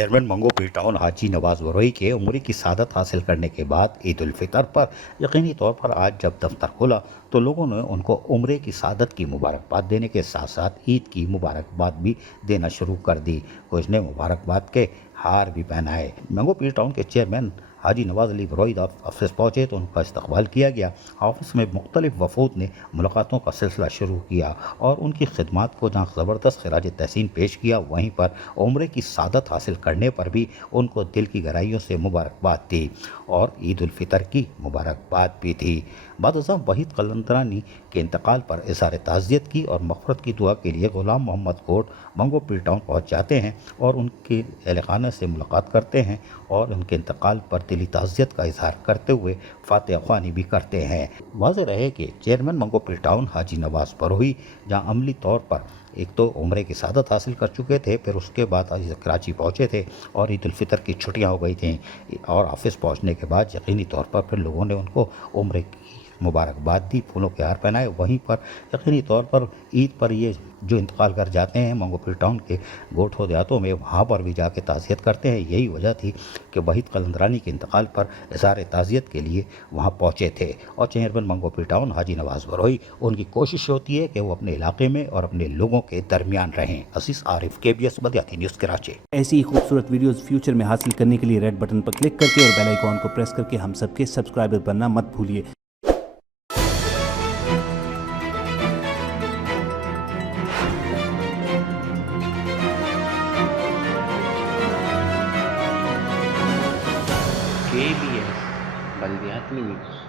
Chairman मंगो P town हाजी नवाज बरोई के उम्री की सआदत हासिल करने के बाद ईद उल फितर पर यकीनी तौर पर आज जब दफ्तर खुला तो लोगों ने उनको उम्रे की सआदत की मुबारकबाद देने के साथ साथ ईद की मुबारकबाद भी देना शुरू कर दी। कुछ ने मुबारकबाद के हार भी पहनाए। मंगो पी टाउन के चेयरमैन हाजी नवाज अली बरोई ऑफिस पहुँचे तो उनका इस्तकबाल किया गया। ऑफिस में मुख्तलिफ वफूद ने मुलाकातों का सिलसिला शुरू किया और उनकी खिदमात को जहाँ ज़बरदस्त खिराज तहसीन पेश किया, वहीं पर उम्रे की सआदत हासिल करने पर भी उनको दिल की गहराइयों से मुबारकबाद दी और ईद उल फितर की मुबारकबाद भी दी। बाद वहीद कलंदरानी के इंतकाल पर इज़हार ताज़ियत की और मग़फ़रत की दुआ के लिए ग़ुलाम मोहम्मद कोट मंगो पी टाउन पहुँच जाते हैं और उनके अहल खाना से मुलाकात करते हैं और उनके इंतकाल पर दिली ताज़ियत का इजहार करते हुए फातिहा ख्वानी भी करते हैं। वाज़ेह रहे कि चेयरमैन मंगो पी टाउन हाजी नवाज बरोई जहाँ अमली तौर पर एक तो उम्रे की सआदत हासिल कर चुके थे, फिर उसके बाद कराची पहुँचे थे और ईद उल फितर की छुट्टियाँ हो गई थीं और ऑफिस पहुँचने के बाद यकीनी तौर पर फिर लोगों ने उनको उम्रे की मुबारकबाद दी, फूलों के हार पहनाए। वहीं पर यकीनी तौर पर ईद पर ये जो इंतकाल कर जाते हैं मंगो पी टाउन के गोठो देहातों में, वहाँ पर भी जाके ताज़ियत करते हैं। यही वजह थी कि वहीद कलंदरानी के इंतकाल पर इज़हार ताज़ियत के लिए वहाँ पहुँचे थे। और चेयरमैन मंगो पी टाउन हाजी नवाज बरोई, उनकी कोशिश होती है कि वो अपने इलाके में और अपने लोगों के दरमियान रहें। असीस आरिफ, KBS बदियाती न्यूज़, कराची। ऐसी ही खूबसूरत वीडियोस फ्यूचर में हासिल करने के लिए रेड बटन पर क्लिक करके और बेल आइकॉन को प्रेस करके हम सबके सब्सक्राइबर बनना मत भूलिए। KBS बल्दियाती न्यूज़।